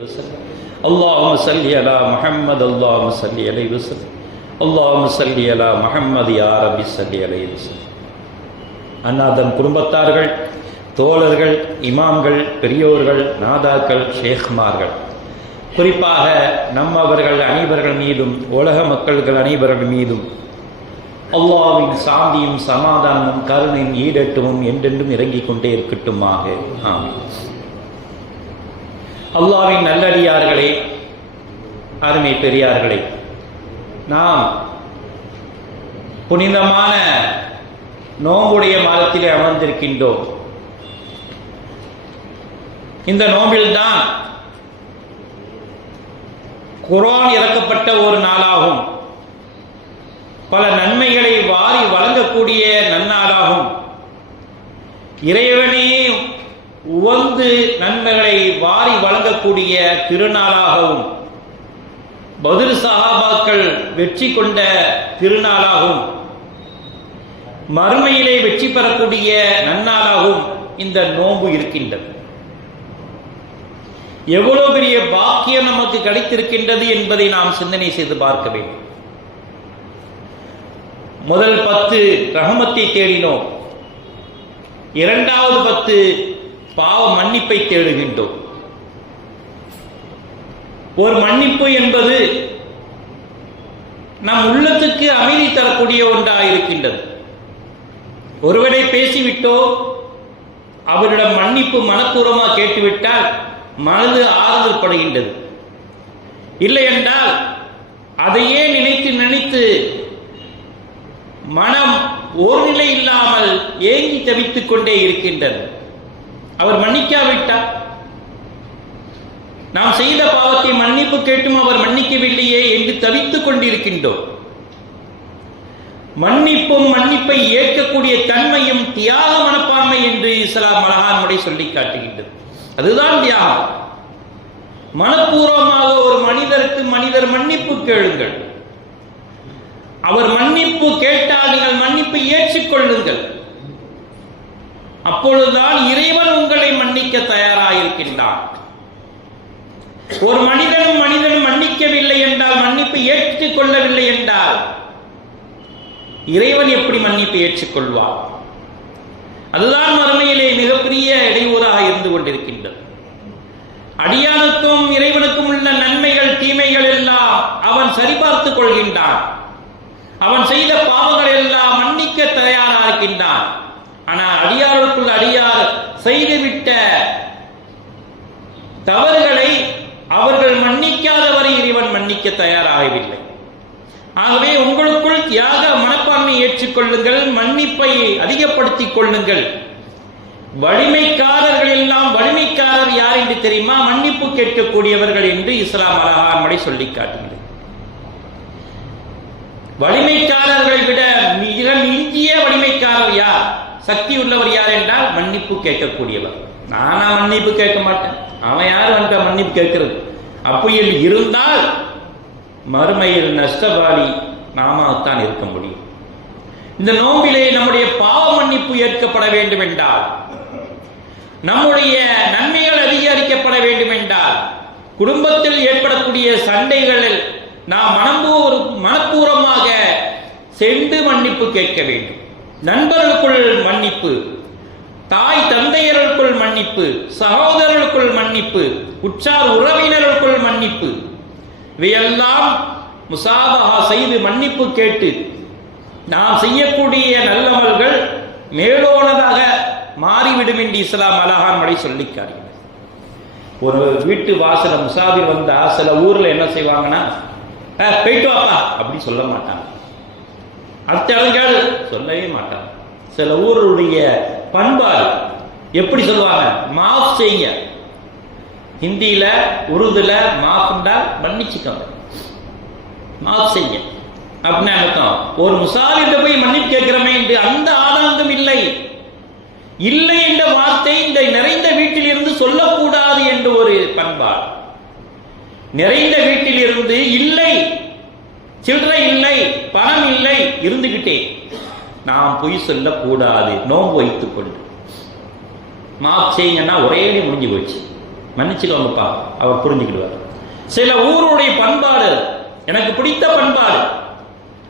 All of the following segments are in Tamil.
وسلم اللهم صل على محمد اللهم صل عليه وسلم اللهم صل على محمد يا ربي صل عليه وسلم அன்னாதன் குடும்பத்தார்கள் தோழர்கள் இமாம்கள் பெரியோர்கள் நாதாக்கள் ஷேக்மார்கள் குறிப்பாக நம்மவர்கள் அனைவர்கள் மீதும் உலக மக்கள்கள் அனைவர்கள் மீதும் அல்லாவின் சாந்தியும் சமாதானமும் கருணையும் ஈடட்டுமும் என்றென்றும் இறங்கிக் கொண்டே இருக்கட்டுமாக ஆமென் அல்லாவின் நல்லடியார்களே அருமை பெரியார்களே நாம் புனிதமான நோம்புடைய மாதத்திலே அமர்ந்திருக்கின்றோம். இந்த நோம்பில்தான் குரான் இறக்கப்பட்ட ஒரு நாளாகும். பல நன்மைகளை வாரி வழங்கக்கூடிய நன்னாளாகும். இறைவனை உவந்து நன்மைகளை வாரி வழங்கக்கூடிய திருநாளாகவும் பதில் சகாபாக்கள் வெற்றி கொண்ட திருநாளாகும் மறுமையிலே வெற்றி பெறக்கூடிய நன்னாளாகவும் இந்த நோன்பு இருக்கின்றது. எவ்வளவு பெரிய பாக்கியம் நமக்கு கிடைத்திருக்கின்றது என்பதை நாம் சிந்தனை செய்து பார்க்க வேண்டும். முதல் பத்து ரஹமத்தை தேடினோம். இரண்டாவது பத்து பாவ மன்னிப்பை தேடுகின்றோம். ஒரு மன்னிப்பு என்பது நம் உள்ளத்துக்கு அமைதி தரக்கூடிய ஒன்றாக இருக்கின்றது. ஒருவரை பேசிவிட்டோ அவரிடம் மன்னிப்பு மனப்பூர்வமா கேட்டுவிட்டால் மனது ஆறுதல் படுகின்றது இல்லை என்றால் அதையே நினைத்து நினைத்து மனம் ஒரு நிலை இல்லாமல் ஏங்கி தவித்துக் கொண்டே இருக்கின்றது. அவர் மன்னிக்காவிட்டார். நாம் செய்த பாவத்தை மன்னிப்பு கேட்டும் அவர் மன்னிக்கவில்லையே என்று தவித்துக் கொண்டிருக்கின்றோம். மன்னிப்பும் மன்னிப்பை ஏற்கக்கூடிய தன்மையும் தியாக மனப்பான்மை என்று இஸ்லாம் அழகான் முறை சொல்லி காட்டுகின்றது. அதுதான் தியாகம். மனப்பூர்வமாக ஒரு மனிதருக்கு மனிதர் மன்னிப்பு கேளுங்கள். அவர் மன்னிப்பு கேட்டால் நீங்கள் மன்னிப்பை ஏற்றுக்கொள்ளுங்கள். அப்பொழுதுதான் இறைவன் உங்களை மன்னிக்க தயாராயிருக்கின்றான். ஒரு மனிதனும் மனிதனும் மன்னிக்கவில்லை என்றால் மன்னிப்பு ஏற்றுக் கொள்ளவில்லை என்றால் இறைவன் எப்படி மன்னிப்பு ஏற்றுக்கொள்வார் அதுதான் மறுமையிலே மிகப்பெரிய இடையூறாக இருந்து கொண்டிருக்கின்றது. அடியானுக்கும் இறைவனுக்கும் உள்ள நன்மைகள் தீமைகள் எல்லாம் அவன் சரிபார்த்துக் கொள்கின்றான். அவன் செய்த பாவங்கள் எல்லாம் மன்னிக்க தயாராக இருக்கின்றான். ஆனால் அடியாருக்குள் அடியார் செய்துவிட்ட தவறுகளை அவர்கள் மன்னிக்காதவரை இறைவன் மன்னிக்க தயாராகவில்லை. ஆகவே உங்களுக்குள் தியாக மனப்பான்மை ஏற்றுக்கொள்ளுங்கள் மன்னிப்பை அதிகப்படுத்திக் கொள்ளுங்கள். வலிமைக்காரர்கள் எல்லாம் வலிமைக்காரர் யார் என்று தெரியுமா? மன்னிப்பு கேட்கக்கூடியவர்கள் என்று இஸ்லாம் அலஹான்மடை சொல்லி காட்டுகிறது. வலிமைக்காரர்களை விட மிக மிஞ்சிய வலிமைக்காரர் யார்? சக்தி உள்ளவர் யார் என்றால் மன்னிப்பு கேட்கக்கூடியவர். நானா மன்னிப்பு கேட்க மாட்டேன். அவன் யார் வந்த மன்னிப்பு கேட்கிறது? அப்பயில் இருந்தால் மறுமையில் நஷ்டபாலி நாமத்தான் இருக்க முடியும். இந்த நோம்பிலே நம்முடைய பாவ மன்னிப்பு ஏற்கப்பட வேண்டும் என்றால் நம்முடைய நன்மைகள் அதிகரிக்கப்பட வேண்டும் என்றால் குடும்பத்தில் ஏற்படக்கூடிய சண்டைகளில் நாம் மனம்பூர் மனப்பூர்வமாக சென்று மன்னிப்பு கேட்க வேண்டும். நண்பர்களுக்குள் மன்னிப்பு தாய் தந்தையர்களுக்குள் மன்னிப்பு சகோதரர்களுக்குள் மன்னிப்பு உற்றார் உறவினர்களுக்குள் மன்னிப்பு. இவையெல்லாம் முசாபகா செய்து மன்னிப்பு கேட்டு நாம் செய்யக்கூடிய நல்லமல்கள் மேலோனதாக மாறிவிடும் என்று இஸ்லாம் அலஹான் மலை சொல்லி காட்டுகிறது. ஒரு வீட்டு வாசல முசாபி வந்தா சில ஊர்ல என்ன செய்வாங்கன்னா போயிட்டு வாப்பா அப்படி சொல்ல மாட்டாங்க. அத்தழங்கள் சொல்லவே மாட்டான். சில ஊருடைய பண்பாடு எப்படி சொல்லுவாங்க? மாஃப் செய்யுங்க ஹிந்தியில உருதுல மாஃப்ண்டா மன்னிச்சுக்கோங்க. மாஃப் செய்ய. அப்படின்னு அர்த்தம்? ஒரு முசாலிட்ட போய் மன்னிப்பு கேட்கிறோமே என்று அந்த ஆனந்தம் இல்லை. இல்லை என்ற வார்த்தை இந்த நிறைந்த வீட்டில் இருந்து சொல்லக்கூடாது என்று ஒரு பண்பாடு. நிறைந்த வீட்டில் இருந்து இல்லை. சில்லறை இல்லை. பணம் இல்லை இருந்துகிட்டே நாம் பொய் சொல்லக்கூடாது நோன்பு வைத்துக் கொண்டு. மாப் செய்யுங்கன்னா ஒரே முடிஞ்சு போச்சு. மன்னிச்சுக்கோங்கப்பா அவர் புரிஞ்சுக்கிடுவார். சில ஊருடைய பண்பாடு எனக்கு பிடித்த பண்பாடு.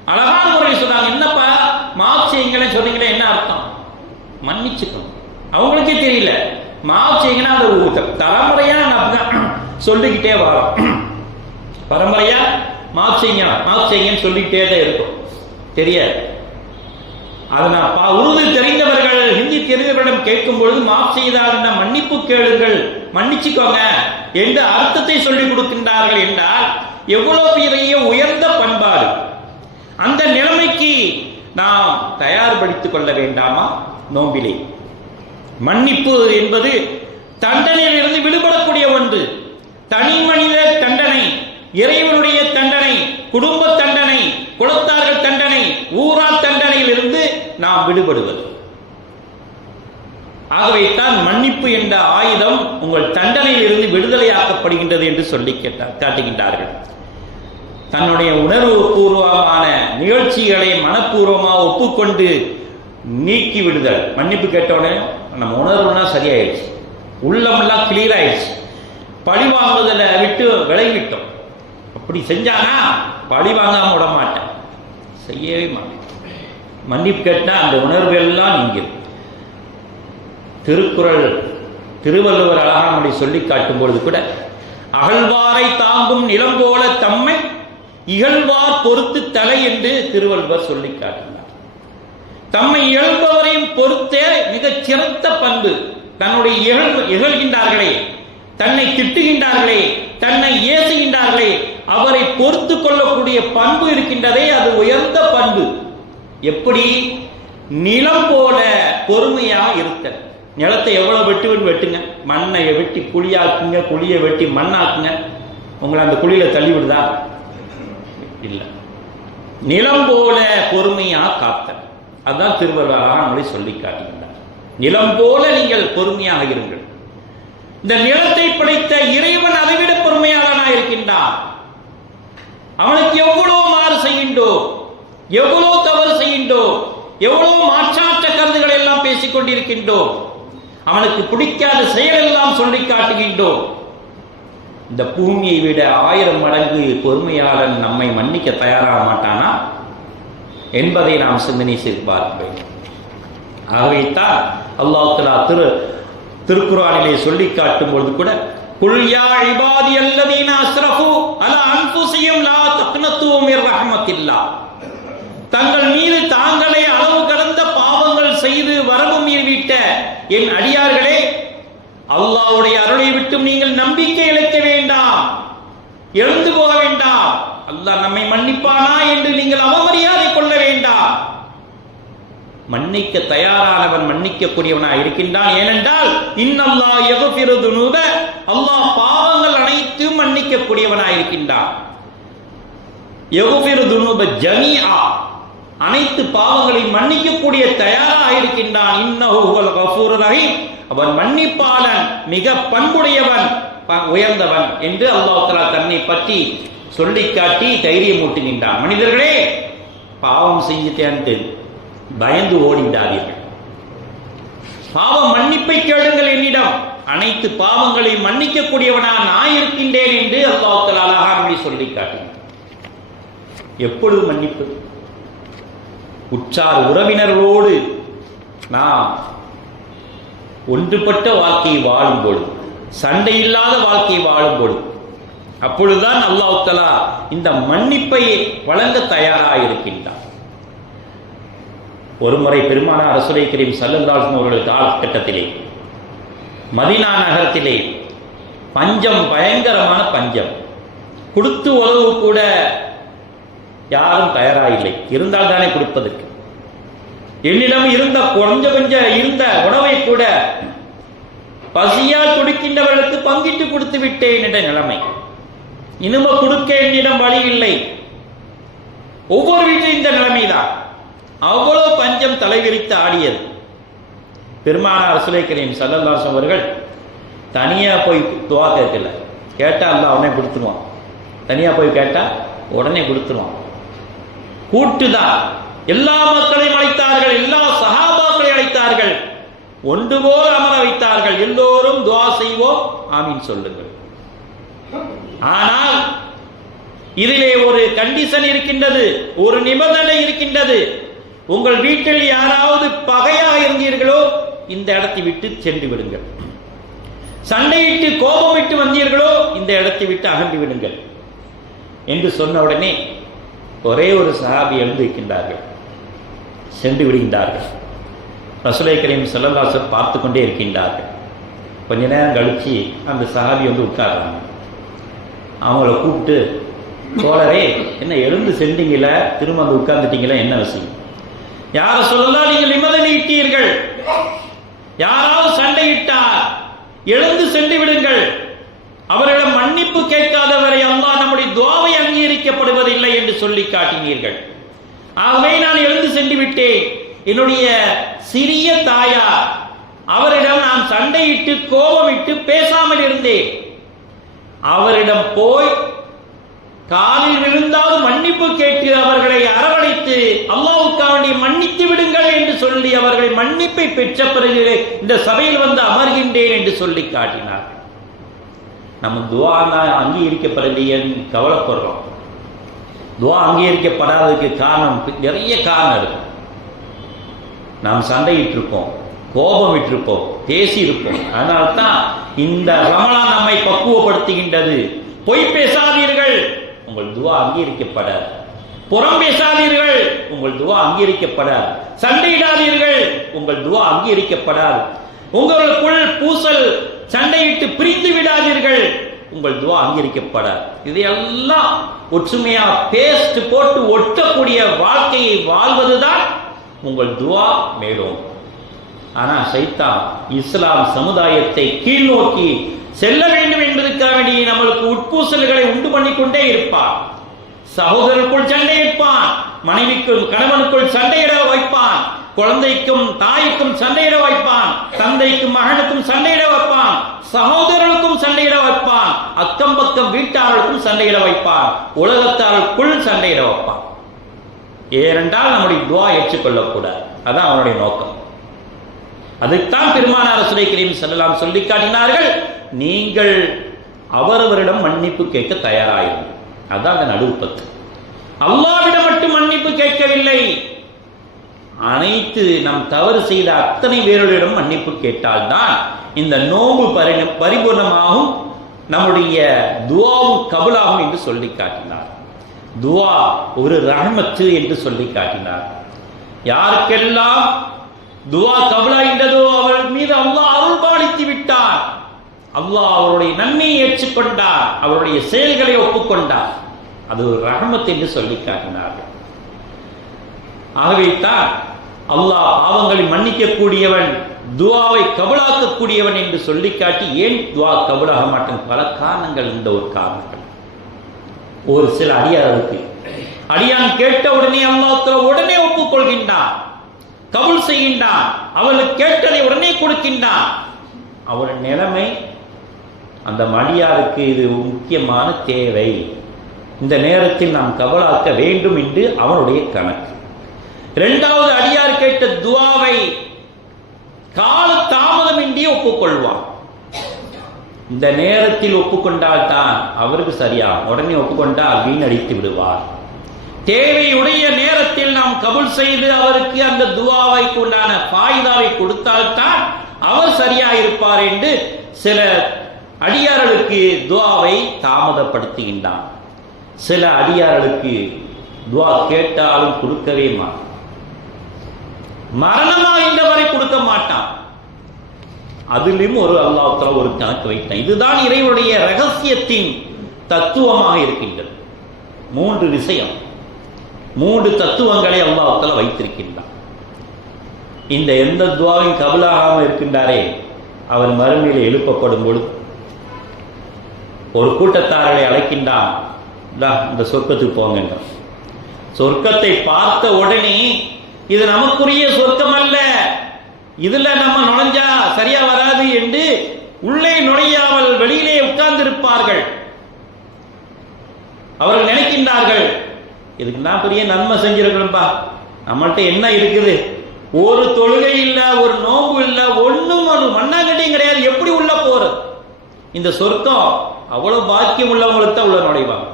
அழகான முறையில் சொன்னாங்க என்னப்பா மாப் செய்யுங்கன்னு சொன்னீங்களே என்ன அர்த்தம்? மன்னிச்சுக்கணும். அவங்களுக்கே தெரியல. மாப் செய்யுங்கன்னா அந்த ஒரு தலைமுறையா நான் சொல்லிக்கிட்டே வரோம். பரம்பரையா மாப் செய்ய மாப் செய்யன்னு சொல்லிக்கிட்டே தான் இருக்கும். தெரியாது. அதனால் பா- உருது தெரிந்தவர்கள் ஹிந்தி தெரிந்தவர்களிடம் கேட்கும் பொழுது மாப் செய்தால் மன்னிப்பு கேளுங்கள் மன்னிச்சுக்கோங்க எந்த அர்த்தத்தை சொல்லிக் கொடுக்கின்றார்கள் என்றால் எவ்வளவு பெரிய உயர்ந்த பண்பாடு. அந்த நிலைமைக்கு நாம் தயார்படுத்திக் கொள்ள வேண்டாமா? நோம்பிலே. மன்னிப்பு என்பது தண்டனையிலிருந்து விடுபடக்கூடிய ஒன்று. தனி மனித தண்டனை இறைவனுடைய தண்டனை குடும்ப தண்டனை குலத்தார்கள் தண்டனை ஊரார் தண்டனையிலிருந்து நாம் விடுபடுவது. ஆகவே தான் மன்னிப்பு என்ற ஆயுதம் உங்கள் தண்டனையில் இருந்து விடுதலையாக்கப்படுகின்றது என்று சொல்லி கேட்டார் காட்டுகின்றார்கள். தன்னுடைய உணர்வு பூர்வமான நிகழ்ச்சிகளை மனப்பூர்வமாக ஒப்புக்கொண்டு நீக்கி விடுதல். மன்னிப்பு கேட்டவுடனே நம்ம உணர்வுனா சரியாயிடுச்சு உள்ளமெல்லாம் கிளியர் ஆயிடுச்சு பழி வாங்குவதில் விட்டு விலகிவிட்டோம் அப்படி செஞ்சானா? பழி வாங்காமல் விட மாட்டேன். செய்யவே மாட்டேன். மன்னிப்பு கேட்டால் அந்த உணர்வு எல்லாம் இங்கே. திருக்குறள் திருவள்ளுவர் அழகாமடி சொல்லி காட்டும் பொழுது கூட அகழ்வாரை தாங்கும் நிலம் போல தம்மை இகழ்வார் பொறுத்து தலை என்று திருவள்ளுவர் சொல்லி காட்டினார். தம்மை இகழ்பவரையும் பொறுத்தே மிகச் சிறந்த பண்பு. தன்னுடைய இகழ் இகழ்கின்றார்களே தன்னை திட்டுகின்றார்களே தன்னை ஏசுகின்றார்களே அவரை பொறுத்து கொள்ளக்கூடிய பண்பு இருக்கின்றதே அது உயர்ந்த பண்பு. எப்படி? நிலம் போல பொறுமையா இருத்தல். நிலத்தை எவ்வளவு வெட்டுவன் வெட்டுங்க. மண்ணை வெட்டி குழியாக்குங்க குழியை வெட்டி மண்ணாக்குங்க. உங்களை அந்த குழியில தள்ளி விடுதா? இல்லை. நிலம் போல பொறுமையா காத்தல். அதுதான் திருவள்ளுவர் மொழி சொல்லி காட்டுகின்றார் நிலம் போல நீங்கள் பொறுமையாக இருங்கள். இந்த நிலத்தை படைத்த இறைவன் அதைவிட பொறுமையாளனா இருக்கின்றான் அவனுக்கு எவ்வளோ மாறு செய்கின்றோ எவ்வளோ தவறு செய்கின்றோ எவ்வளோ மாற்றாற்ற கருதுகளை எல்லாம் பேசிக் கொண்டிருக்கின்றோம்? அவனுக்கு பிடிக்காத செயலெல்லாம் சொல்லி காட்டுகின்றோம். இந்த பூமியை விட ஆயிரம் மடங்கு பொறுமையாளன் நம்மை மன்னிக்க தயாராக மாட்டானா? என்பதை நாம் சிந்தனை செய்து பார்ப்பேன் ஆகவே தான் அல்லாஹ் திரு திருக்குறானிலே சொல்லி காட்டும் பொழுது கூட குல் யா இபாதி அல்லதீன அஸ்ரஃபு அலா அன்ஃபுஸிஹிம் லா தக்னது மிர் ரஹ்மத்தில்லாஹ் தங்கள் மீது தாங்களே அளவு கடந்த பாவங்கள் செய்து வரவு மீறிவிட்ட என் அடியார்களே அல்லாஹ்வுடைய அருளை விட்டும் நீங்கள் நம்பிக்கை இழக்க வேண்டாம். எழுந்து போக வேண்டாம். அல்லாஹ் நம்மை மன்னிப்பானா என்று நீங்கள் அவமரியாதை கொள்ள வேண்டாம். மன்னிக்க தயாரானவன் மன்னிக்கக்கூடியவனாக இருக்கின்றான். ஏனென்றால் இன்னல்லா எகுபிரு துனூப அல்லாஹ் பாவங்கள் அனைத்தும் மன்னிக்கக்கூடியவனாக இருக்கின்றான். எகுபிரு நூப ஜமியா அனைத்து பாவங்களையும் மன்னிக்கக்கூடிய தயாராக இருக்கின்றான். இன்னஹு ஹுவல் கஃபூர் ரஹீம் அவன் மன்னிப்பாளன் மிக பண்புடையவன் ப- உயர்ந்தவன் என்று அல்லாஹ் தன்னை பற்றி சொல்லிக் காட்டி தைரியம் ஊட்டுகின்றான் மனிதர்களே பாவம் செஞ்சுட்டேன்ட்டு பயந்து ஓடிவிடாதீர்கள். பாவம் மன்னிப்பை கேளுங்கள் என்னிடம். அனைத்து பாவங்களையும் மன்னிக்கக்கூடியவனா நான் இருக்கின்றேன் என்று அல்லாஹ் அழகாமணி சொல்லி காட்டினார் எப்பொழுது மன்னிப்பு? உற்றார் உறவினர்களோடு நாம் ஒன்றுபட்ட வாழ்க்கையை வாழும்போது சண்டை இல்லாத வாழ்க்கையை வாழும்போது அப்பொழுதுதான் அல்லாஹ் இந்த மன்னிப்பை வழங்க தயாராக இருக்கின்றார் ஒருமுறை பெருமான அரசுரை கரீம் சல்லல்லாஹு அவர்கள் காலகட்டத்திலே மதினா நகரத்திலே பஞ்சம் பயங்கரமான பஞ்சம். கொடுத்து உதவு கூட யாரும் தயாராகில்லை இருந்தால் தானே கொடுப்பதற்கு. என்னிடம் இருந்த கொஞ்ச கொஞ்ச இருந்த உணவை கூட பசியால் துடிக்கின்றவர்களுக்கு பங்கிட்டு கொடுத்து விட்டேன் என்ற நிலைமை. இனிமே கொடுக்க என்னிடம் வழி இல்லை. ஒவ்வொரு வீட்டிலும் இந்த நிலைமைதான். அவ்வளவு பஞ்சம் தலைவிரித்து ஆடியது. பெருமானார் சுலைக்கரீம் சல்லல்லாசம் அவர்கள் தனியா போய் துவா கேட்கல. கேட்டா அல்லாஹ் உடனே கொடுத்துருவான். தனியா போய் கேட்டா உடனே கொடுத்துருவான். கூட்டுதான். எல்லா மக்களையும் அழைத்தார்கள் எல்லா சஹாபாக்களையும் அழைத்தார்கள். ஒன்று போல் அமர வைத்தார்கள். எல்லோரும் துவா செய்வோம். ஆமீன் சொல்லுங்கள். ஆனால் இதிலே ஒரு கண்டிஷன் இருக்கின்றது ஒரு நிபந்தனை இருக்கின்றது. உங்கள் வீட்டில் யாராவது பகையாக இருந்தீர்களோ இந்த இடத்தை விட்டு சென்று விடுங்கள். சண்டையிட்டு கோபமிட்டு வந்தீர்களோ இந்த இடத்தை விட்டு அகன்று விடுங்கள். என்று சொன்ன உடனே ஒரே ஒரு சஹாபி எழுந்திருக்கின்றார்கள். சென்று விடுகின்றார்கள். ரசுலை கரீம் செல்லல்லாசர் பார்த்து கொண்டே இருக்கின்றார்கள். கொஞ்ச நேரம் கழிச்சு அந்த சஹாபி வந்து உட்கார்றாங்க. அவங்கள கூப்பிட்டு தோழரே என்ன எழுந்து சென்றீங்களா? திரும்ப வந்து உட்கார்ந்துட்டீங்களா? என்ன விஷயம் யார சொல்லலாம் நீங்கள் நிம்மதி நீட்டீர்கள் யாராவது சண்டையிட்டார் எழுந்து சென்று விடுங்கள். அவர்களிடம் மன்னிப்பு கேட்காதவரை அல்லாஹ் நம்முடைய துவாவை அங்கீகரிக்கப்படுவதில்லை என்று சொல்லி காட்டினீர்கள். ஆகவே நான் எழுந்து சென்று விட்டேன். என்னுடைய சிறிய தாயார் அவரிடம் நான் சண்டையிட்டு கோபமிட்டு பேசாமல் இருந்தேன். அவரிடம் போய் காலில் விழுந்தாவது மன்னிப்பு கேட்டு அவர்களை அரவணைத்து அல்லாவுக்காண்டி மன்னித்து விடுங்கள் என்று சொல்லி அவர்களை மன்னிப்பை பெற்ற பிறகு இந்த சபையில் வந்து அமர்கின்றேன் என்று சொல்லி காட்டினார் நம்ம துவா அங்கீகரிக்கப்படலையேன்னு கவலைப்படுறோம். துவா அங்கீகரிக்கப்படாததுக்கு காரணம் நிறைய காரணம் இருக்கும் நாம் சண்டையிட்டிருப்போம் கோபம் விட்டிருப்போம் பேசி இருப்போம் அதனால இந்த ரமணா நம்மை பக்குவப்படுத்துகின்றது. பொய் பேசாதீர்கள். உங்கள் துவா அங்கீகரிக்கப்பட புறம் பேசாதீர்கள் உங்கள் துவா அங்கீகரிக்கப்பட சண்டையிடாதீர்கள் உங்கள் துவா அங்கீகரிக்கப்படாது. உங்களுக்குள் பூசல் சண்டையிட்டு பிரிந்து விடாதீர்கள் உங்கள் துவா அங்கீகரிக்கப்பட இதையெல்லாம் ஒற்றுமையா பேஸ்ட் போட்டு ஒட்டக்கூடிய வாழ்க்கையை வாழ்வதுதான் உங்கள் துவா மேலும். ஆனா சைத்தா இஸ்லாம் சமுதாயத்தை கீழ்நோக்கி செல்ல வேண்டும் என்பதற்காக வேண்டிய நம்மளுக்கு உட்பூசல்களை உண்டு பண்ணிக்கொண்டே இருப்பான். சகோதரருக்குள் சண்டையிடுப்பான் மனைவிக்கும் கணவனுக்குள் சண்டையிட வைப்பான். குழந்தைக்கும் தாய்க்கும் சண்டையிட வைப்பான். தந்தைக்கும் மகனுக்கும் சண்டையிட வைப்பான். சகோதரனுக்கும் சண்டையிட வைப்பான். அக்கம் பக்கம் வீட்டாளருக்கும் சண்டையிட வைப்பான். உலகத்தாருக்குள் சண்டையிட வைப்பான். ஏனென்றால் நம்முடைய துவா ஏற்றுக்கொள்ளக்கூடாது. அதான் அவனுடைய நோக்கம். அதைத்தான் பெருமானார் சுரை கரீம் செல்லலாம் சொல்லி காட்டினார்கள். நீங்கள் அவரவரிடம் மன்னிப்பு கேட்க தயாராயிருங்கள் அதான் அந்த நடுப்பத்து அல்லாவிடம் மட்டும் மன்னிப்பு கேட்கவில்லை. அனைத்து நம் தவறு செய்த அத்தனை பேர்களிடம் மன்னிப்பு கேட்டால்தான் இந்த நோம்பு பரி பரிபூர்ணமாகும். நம்முடைய துவாவும் கபுலாகும் என்று சொல்லி காட்டினார். துவா ஒரு ரஹமத்து என்று சொல்லி காட்டினார். யாருக்கெல்லாம் துவா கபலாகின்றதோ அவள் மீது அல்லாஹ் அருள் பாலித்து விட்டார். அல்லாஹ் அவருடைய நன்மையை ஏற்றுக்கொண்டார். அவருடைய செயல்களை ஒப்புக்கொண்டார். அது ஒரு ரகமத் என்று சொல்லி காட்டினார்கள். ஆகவேத்தான் அல்லாஹ் பாவங்களை மன்னிக்கக்கூடியவன் துவாவை கபலாக்கக்கூடியவன் என்று சொல்லி காட்டி ஏன் துவா கபலாக மாட்டான் பல காரணங்கள் இந்த ஒரு காரணங்கள். ஒரு சில அடியாருக்கு அடியான் கேட்ட உடனே அல்லாஹ் உடனே ஒப்புக்கொள்கின்றான். கபுல் செய்கின்றான். அவளுக்கு கேட்டதை உடனே கொடுக்கின்றான். அவள் நிலைமை அந்த மடியாருக்கு இது முக்கியமான தேவை. இந்த நேரத்தில் நாம் கபலாக்க வேண்டும் என்று அவனுடைய கணக்கு. இரண்டாவது அடியார் கேட்ட துவாவை கால தாமதமின்றி ஒப்புக்கொள்வான். இந்த நேரத்தில் ஒப்புக்கொண்டால் தான் அவருக்கு சரியா உடனே ஒப்புக்கொண்டால் வீணடித்து விடுவார். தேவையுடைய நேரத்தில் நாம் கபுல் செய்து அவருக்கு அந்த துவாவை உண்டான பாய்தாவை கொடுத்தால்தான் அவர் சரியா இருப்பார் என்று சில அடியார்களுக்கு துவாவை தாமதப்படுத்துகின்றான். சில அடியார்களுக்கு துவா கேட்டாலும் கொடுக்கவே மாட்டான். மரணமாகின்ற வரை கொடுக்க மாட்டான். அதிலும் ஒரு அல்லாஹால ஒரு கணக்கு வைத்தான். இதுதான் இறைவனுடைய ரகசியத்தின் தத்துவமாக இருக்கின்றது. மூன்று விஷயம். மூன்று தத்துவங்களை அல்லாஹால வைத்திருக்கின்றான். இந்த எந்த துவாவையும் கபலாகாமல் இருக்கின்றாரே அவர் மறுமையில் எழுப்பப்படும் பொழுது ஒரு கூட்டத்தாரரை அழைக்கின்றான் இந்த சொர்க்கத்துக்கு போங்கன்றான் சொர்க்கத்தை பார்த்த உடனே இது நமக்குரிய சொர்க்கம் அல்ல. இதுல நம்ம நுழைஞ்சா சரியா வராது என்று உள்ளே நுழையாமல் வெளியிலே உட்கார்ந்திருப்பார்கள். அவர்கள் நினைக்கின்றார்கள் இதுக்கு நான் பெரிய நன்மை செஞ்சிருக்கணும்பா. நம்மள்ட்ட என்ன இருக்குது? ஒரு தொழுகை இல்ல ஒரு நோம்பு இல்ல ஒண்ணும் ஒரு மண்ணாங்கட்டியும் கிடையாது. எப்படி உள்ள போறது? இந்த சொர்க்கம் அவ்வளவு பாக்கியம் உள்ளவங்களுக்கு தான் உள்ள நுழைவாங்க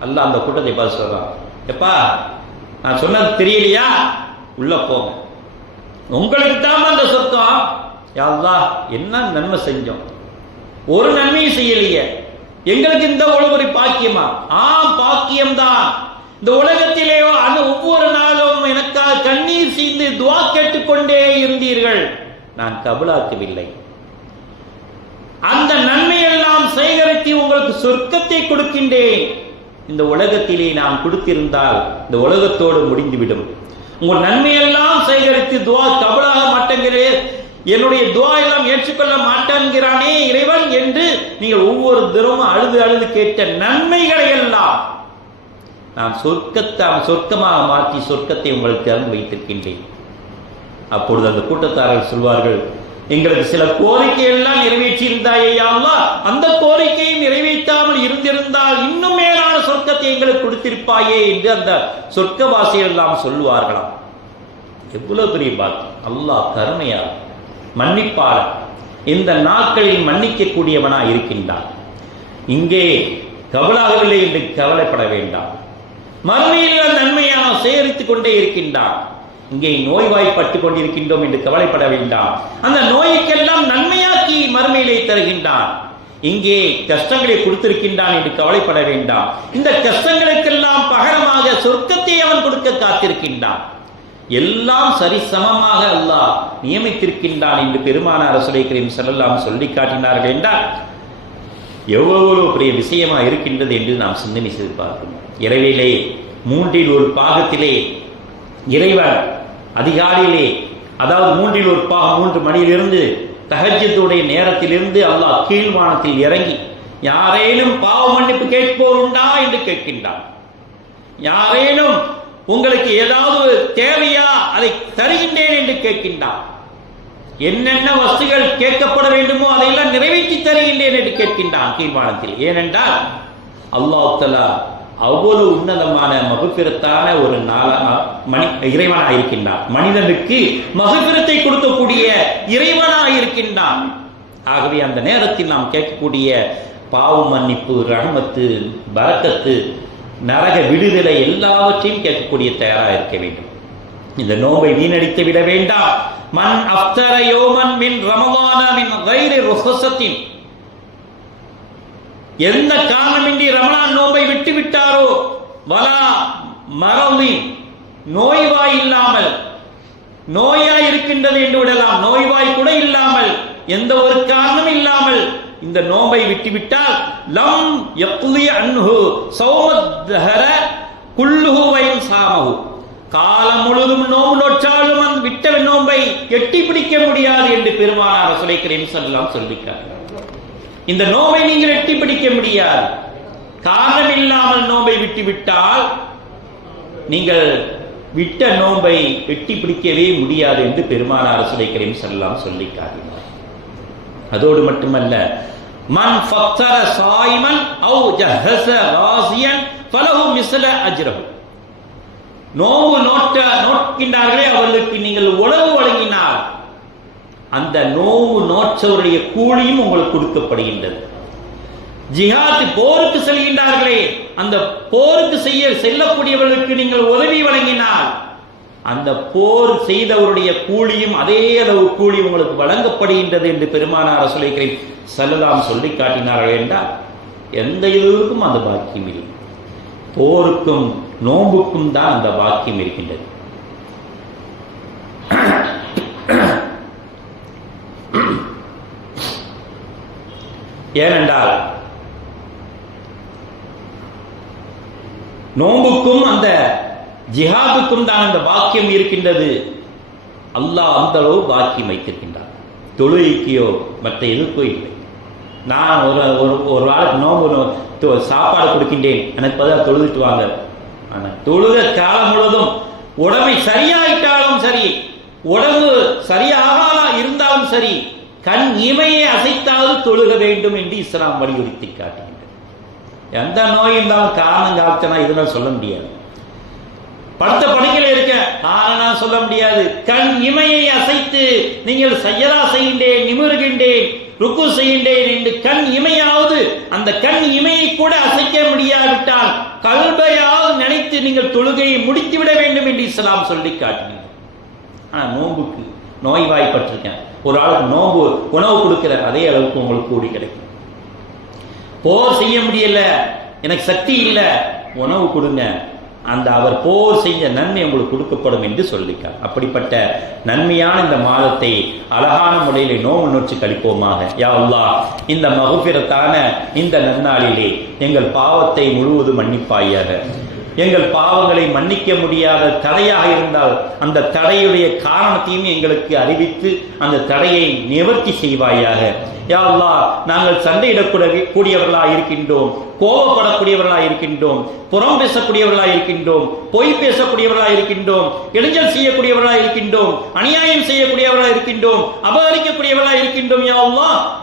அல்ல அந்த கூட்டத்தை பார்த்து சொல்றான். எப்பா நான் சொன்னது தெரியலையா? உள்ள போங்க. உங்களுக்கு தான் அந்த சொர்க்கம்? யா என்ன நன்மை செஞ்சோம்? ஒரு நன்மையும் செய்யலையே. எங்களுக்கு இந்த உழவு பாக்கியமா? ஆம் பாக்கியம்தான். இந்த உலகத்திலேயோ அந்த ஒவ்வொரு நாளும் எனக்காக கண்ணீர் சீந்து துவா கேட்டுக்கொண்டே இருந்தீர்கள். நான் கபலாக்கவில்லை. அந்த நன்மையெல்லாம் சேகரித்து உங்களுக்கு சொர்க்கத்தை கொடுக்கின்றேன். இந்த உலகத்திலே நாம் கொடுத்திருந்தால் இந்த உலகத்தோடு முடிந்துவிடும். உங்கள் நன்மையெல்லாம் சேகரித்து துவா கபலாக மாட்டேங்கிறேன் என்னுடைய துவா எல்லாம் ஏற்றுக்கொள்ள மாட்டேங்கிறானே இறைவன் என்று நீங்கள் ஒவ்வொரு தினமும் அழுது அழுது கேட்ட நன்மைகளை எல்லாம் நான் சொர்க்கத்தை சொர்க்கமாக மாற்றி சொர்க்கத்தை உங்களுக்கு திறந்து வைத்திருக்கின்றேன். அப்பொழுது அந்த கூட்டத்தாரர்கள் சொல்வார்கள் எங்களுக்கு சில கோரிக்கை எல்லாம் அந்த கோரிக்கையும் நிறைவேற்றாமல் இருந்திருந்தால் இன்னும் மேலான சொர்க்கத்தை எங்களுக்கு கொடுத்திருப்பாயே என்று அந்த சொர்க்கவாசிகள் எல்லாம் சொல்லுவார்களாம். எவ்வளவு பெரிய பாக்கியம். அல்லாஹ் கருணையா மன்னிப்பாளர் இந்த நாட்களில் மன்னிக்கக்கூடியவனா இருக்கின்றான் இங்கே கவலாகவில்லை என்று கவலைப்பட வேண்டாம். மறுமையில் நன்மையான சேகரித்துக் கொண்டே இருக்கின்றான். இங்கே நோய்வாய்ப்பட்டு கொண்டிருக்கின்றோம் என்று கவலைப்பட வேண்டாம் அந்த நோய்க்கெல்லாம் நன்மையாக்கி மறுமையிலே தருகின்றான். இங்கே கஷ்டங்களை கொடுத்திருக்கின்றான் என்று கவலைப்பட வேண்டாம். இந்த கஷ்டங்களுக்கெல்லாம் பகரமாக சொர்க்கத்தை அவன் கொடுக்க காத்திருக்கின்றான். எல்லாம் சரிசமமாக அல்லாஹ் நியமித்திருக்கின்றான் என்று பெருமானார் சுலைக்கரையும் செல்லலாம் சொல்லி காட்டினார்கள் என்றார் எவ்வளவு பெரிய விஷயமா இருக்கின்றது என்று நாம் சிந்தனை செய்து பார்க்கணும். இரவிலே மூன்றில் ஒரு பாகத்திலே இறைவன் அதிகாலையிலே அதாவது மூன்றில் ஒரு பாகம் மூன்று மணியிலிருந்து தகஜத்துடைய நேரத்திலிருந்து அல்லாஹ் கீழ்வானத்தில் இறங்கி யாரேனும் பாவ மன்னிப்பு கேட்போர் உண்டா என்று கேட்கின்றான். யாரேனும் உங்களுக்கு ஏதாவது தேவையா அதை தருகின்றேன் என்று கேட்கின்றான். என்னென்ன வஸ்துகள் கேட்கப்பட வேண்டுமோ அதையெல்லாம் நிறைவேற்றி தருகின்றேன் என்று கேட்கின்றான் தீர்மானத்தில். ஏனென்றால் அல்லாஹ் தலா அவ்வளவு உன்னதமான மகுபிரத்தான ஒரு நாள மணி இறைவனாக இருக்கின்றான். மனிதனுக்கு மகுப்பிரத்தை கொடுக்கக்கூடிய இறைவனாக இருக்கின்றான். ஆகவே அந்த நேரத்தில் நாம் கேட்கக்கூடிய பாவு மன்னிப்பு ரஹமத்து பரக்கத்து நரக விடுதலை எல்லாவற்றையும் கேட்கக்கூடிய தயாராக இருக்க வேண்டும். இந்த நோவை வீணடித்து விட வேண்டாம். மன் அப்தர யோமன் மின் ரமதான மின் வைரி ருஹசத்தின். எந்த காரணமின்றி ரமணான் நோம்பை விட்டு விட்டாரோ? வலா மரவின் நோய்வாய் இல்லாமல். நோயாய் இருக்கின்றது என்று விடலாம். நோய்வாய் கூட இல்லாமல். எந்த ஒரு காரணம் இல்லாமல் இந்த நோம்பை விட்டுவிட்டால் லம் எப்புதிய அன்ஹு. சௌமத்ஹர குல்லுஹு வைன் சாமஹு. காலம் முழுதும் நோம்பு நோற்றாலும் அந்த விட்ட நோம்பை எட்டி பிடிக்க முடியாது என்று பெருமானார் சுலைக்கிறேன் சொல்லலாம் சொல்லிக்கார்கள் இந்த நோவை நீங்கள் எட்டி பிடிக்க முடியாது. காரணம் இல்லாமல் நோம்பை விட்டு விட்டால் நீங்கள் விட்ட நோம்பை எட்டி பிடிக்கவே முடியாது என்று பெருமானார் சுலைக்கிறேன் சொல்லலாம் சொல்லி காட்டினார் அதோடு மட்டுமல்ல மன் ஃபக்தர சாய்மன் ஔ ஜஹஸ ராசியன் ஃபலஹு மிஸ்ல அஜ்ரஹு. நோவு நோட்ட நோக்கின்றார்களே அவர்களுக்கு நீங்கள் உணவு வழங்கினால் அந்த நோவு நோற்றவருடைய கூலியும் உங்களுக்கு கொடுக்கப்படுகின்றது. ஜிஹாத் போருக்கு செல்கின்றார்களே அந்த போருக்கு செய்ய செல்லக்கூடியவர்களுக்கு நீங்கள் உதவி வழங்கினால் அந்த போர் செய்தவருடைய கூலியும் அதே அளவு கூலி உங்களுக்கு வழங்கப்படுகின்றது என்று பெருமானார் சொல்லிக்கிறேன் செல்லலாம் சொல்லி காட்டினார்கள் என்றால் எந்த இதுவுக்கும் அந்த பாக்கியம் இல்லை போருக்கும் நோம்புக்கும் தான் அந்த வாக்கியம் இருக்கின்றது. ஏனென்றால் நோம்புக்கும் அந்த ஜிஹாதுக்கும் தான் அந்த வாக்கியம் இருக்கின்றது. அல்லாஹ் அந்த அளவு பாக்கியம் வைத்திருக்கின்றார் தொழுகைக்கோ மற்ற எதுக்கோ இல்லை. நான் ஒரு ஒரு ஒரு வாரம் நோம்பு தொ- சாப்பாடு கொடுக்கின்றேன். எனக்கு பதிலாக தொழுதுட்டு வாங்க. ஆனால் தொழுக காலம் முழுவதும் உடம்பை சரியாயிட்டாலும் சரி உடம்பு சரியாக இருந்தாலும் சரி கண் இமையை அசைத்தாவது தொழுக வேண்டும் என்று இஸ்லாம் வலியுறுத்தி காட்டுகின்றது. எந்த நோய் இருந்தாலும் காரணம் காலத்தினா இதெல்லாம் சொல்ல முடியாது. படுத்த படுக்கையில் இருக்க காரணம் சொல்ல முடியாது. கண் இமையை அசைத்து நீங்கள் செய்யலா செய்கின்றேன் நிமிர்கின்றேன் ருக்கு செய்கின்றேன் என்று கண் இமையாவது அந்த கண் இமையை கூட அசைக்க முடியாவிட்டால் கல்வையாவது நினைத்து நீங்கள் தொழுகையை முடித்துவிட வேண்டும் என்று இஸ்லாம் சொல்லி காட்டினீங்க ஆனா நோன்புக்கு நோய்வாய்ப்பட்டிருக்கேன். ஒரு ஆளுக்கு நோன்பு உணவு கொடுக்கிற அதே அளவுக்கு உங்களுக்கு கூடி கிடைக்கும். போர் செய்ய முடியல எனக்கு சக்தி இல்லை உணவு கொடுங்க. அந்த அவர் போர் செய்த நன்மை உங்களுக்கு கொடுக்கப்படும் என்று சொல்லிக்கார் அப்படிப்பட்ட நன்மையான இந்த மாதத்தை அழகான முறையில் நோவு நோச்சு கழிப்போமாக. யா இந்த மகுபிரத்தான இந்த நன்னாளிலே எங்கள் பாவத்தை முழுவதும் மன்னிப்பாயாக. எங்கள் பாவங்களை மன்னிக்க முடியாத தடையாக இருந்தால் அந்த தடையுடைய காரணத்தையும் எங்களுக்கு அறிவித்து அந்த தடையை நிவர்த்தி செய்வாயாக. யா நாங்கள் சண்டையிடக்கூட கூடியவர்களாக இருக்கின்றோம் கோபப்படக்கூடியவர்களாக இருக்கின்றோம் புறம் பேசக்கூடியவர்களாக இருக்கின்றோம் பொய் பேசக்கூடியவர்களாக இருக்கின்றோம் இளைஞர் செய்யக்கூடியவர்களாக இருக்கின்றோம் அநியாயம் செய்யக்கூடியவர்களாக இருக்கின்றோம் அபகரிக்கக்கூடியவர்களாக இருக்கின்றோம் யா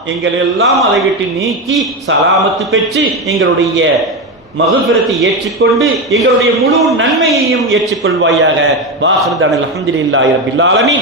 எங்கள் எல்லாம் அதை விட்டு நீக்கி சலாமத்து பெற்று எங்களுடைய மகபிரத்தை ஏற்றுக்கொண்டு எங்களுடைய முழு நன்மையையும் ஏற்றுக்கொள்வாயாக. வாஹர்தான் அலமதுல்லாயிரம் இல்லாலமே